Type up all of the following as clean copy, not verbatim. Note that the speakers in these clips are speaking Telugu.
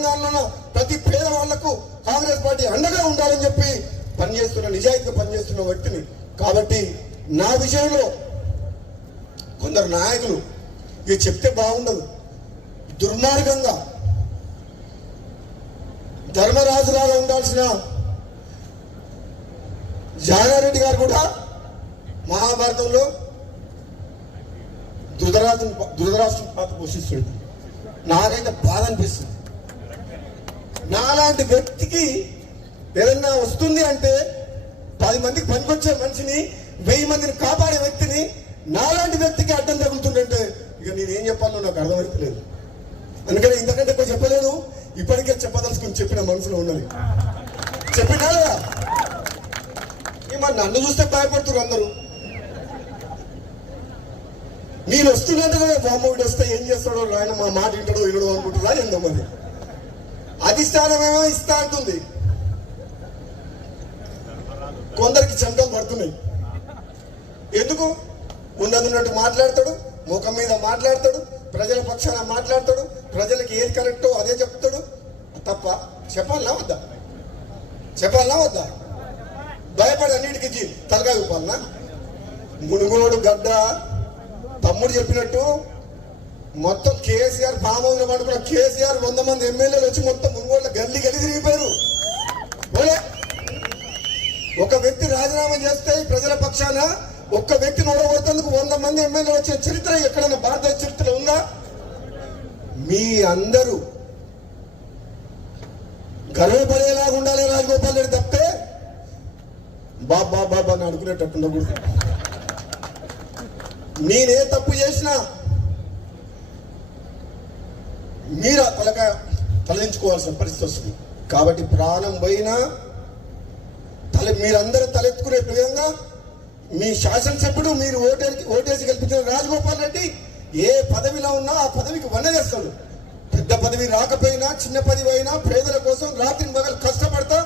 తెలంగాణలో ప్రతి పేదవాళ్లకు కాంగ్రెస్ పార్టీ అండగా ఉండాలని చెప్పి పనిచేస్తున్న, నిజాయితీగా పనిచేస్తున్న వ్యక్తిని. కాబట్టి నా విషయంలో కొందరు నాయకులు ఇది చెప్తే బాగుండదు, దుర్మార్గంగా ధర్మరాజులాగా ఉండాల్సిన జానారెడ్డి గారు కూడా మహాభారతంలో ధృతరాష్ట్రం పాత్ర పోషిస్తాడు. నాకైతే బాధ అనిపిస్తుంది. నాలాంటి వ్యక్తికి ఏదన్నా వస్తుంది అంటే 10 మందికి పనికొచ్చే మనిషిని, 1000 మందిని కాపాడే వ్యక్తిని నాలాంటి వ్యక్తికి అడ్డం తగులుతుందంటే ఇక నేనేం చెప్పాలో నాకు అర్థమవుతలేదు. అందుకని ఇంతకంటే ఎక్కువ చెప్పలేను. ఇప్పటికే చెప్పదలుచుకుని చెప్పిన మనసులో ఉన్నది చెప్పినా లేదా? నన్ను చూస్తే భయపడుతున్నారు అందరూ. నేను వస్తున్నట్టు బామ్మోడు వస్తే ఏం చేస్తాడో, ఆయన మా మాట వింటాడో వినడో అనుకుంటున్నా. ఎంతో మంది అధిష్టానమేమో ఇస్తా అంటుంది, కొందరికి చెమటలు పడుతున్నాయి. ఎందుకు? ఉన్నట్టు మాట్లాడతాడు, ముఖం మీద మాట్లాడతాడు, ప్రజల పక్షాన మాట్లాడతాడు, ప్రజలకు ఏది కరెక్టో అదే చెప్తాడు. తప్ప చెప్పాలనా వద్దా? చెప్పాలనా వద్దా? భయపడి అన్నిటికీ తలకాయ ఊపాలనా? మునుగోడు గడ్డ తమ్ముడు చెప్పినట్టు మొత్తం కేసీఆర్ ఫామ్ హౌస్ లో పడుకున్న కేసీఆర్ 100 మంది ఎమ్మెల్యేలు వచ్చి మొత్తం మునుగోడులో గల్లీ తిరిగిపోయారు. ఒక వ్యక్తి రాజీనామా చేస్తే ప్రజల పక్షాన ఒక్క వ్యక్తి నోడగొట్టేందుకు 100 మంది ఎమ్మెల్యేలు వచ్చిన చరిత్ర ఎక్కడైనా భారతదేశ చరిత్రలో ఉందా? మీ అందరూ గర్వపడేలాగా ఉండాలి రాజగోపాల్ రెడ్డి తప్పే బాబా బాబా అని అడుగునేటట్టు ఉండకూడదు. నేనే తప్పు చేసినా మీరు తలదించుకోవాల్సిన పరిస్థితి వస్తుంది. కాబట్టి ప్రాణం పోయినా మీరందరూ తలెత్తుకునే విధంగా మీ శాసనసభ్యుడు మీరు ఓటేసి గెలిపించిన రాజగోపాల్ రెడ్డి ఏ పదవిలో ఉన్నా ఆ పదవికి వన్నదేస్తాడు. పెద్ద పదవి రాకపోయినా, చిన్న పదవి అయినా పేదల కోసం రాత్రి పగలు కష్టపడతా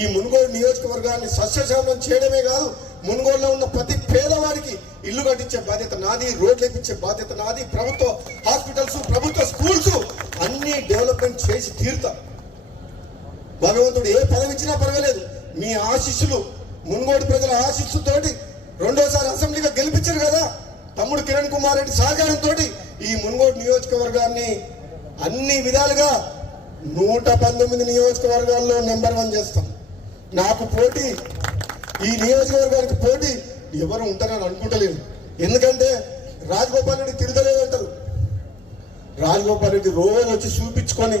ఈ మునుగోడు నియోజకవర్గాన్ని సస్యశ్యామలం చేయడమే కాదు, మునుగోడులో ఉన్న ప్రతి పేదవాడికి ఇల్లు కట్టించే బాధ్యత నాది, రోడ్లు వేయించే బాధ్యత నాది. ప్రభుత్వ హాస్పిటల్స్, ప్రభుత్వ స్కూల్స్ అన్ని డెవలప్మెంట్ చేసి తీరుతా. భగవంతుడు ఏ పదవి ఇచ్చినా పర్వాలేదు, మీ ఆశీస్సులు, మునుగోడు ప్రజల ఆశీస్సుతోటి రెండోసారి అసెంబ్లీగా గెలిపించారు కదా తమ్ముడు కిరణ్ కుమార్ రెడ్డి సహకారంతో ఈ మునుగోడు నియోజకవర్గాన్ని అన్ని విధాలుగా 119 నియోజకవర్గాల్లో నెంబర్ 1 చేస్తాం. నాకు పోటీ, ఈ నియోజకవర్గానికి పోటీ ఎవరు ఉంటారని అనుకుంటలేదు. ఎందుకంటే రాజగోపాల్ రెడ్డి తిరగలేదు అంటారు. రాజగోపాల్ రెడ్డి రోజు వచ్చి చూపించుకొని